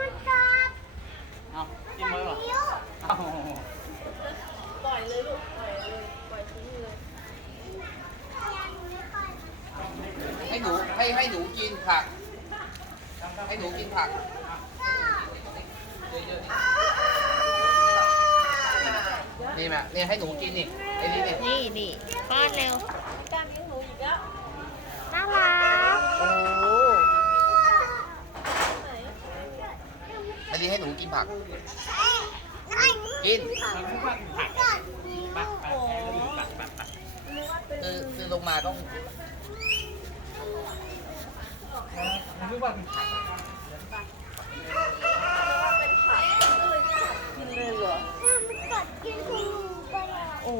มันกัด เอากินมือเหรอ นิ้ว เอา ปล่อยเลยลูกปล่อยเลยปล่อยทิ้งเลย ให้หนูให้หนูกินผัก ให้หนูกินผักเยอะๆนี่แม่เนี่ยให้หนูกินนี่ไอ้นี่นี่ นี่ป้อนเร็ว การเลี้ยงหนูอีกแล้ว น่ารัก โอ้ ไหน อันนี้ให้หนูกินผัก กิน โอ้ คือลงมาต้อง นึกว่าเป็นผัก เป็นผักก็เลยกินเลยเหรอ มันกัดกินหูไปอ่ะ โอ้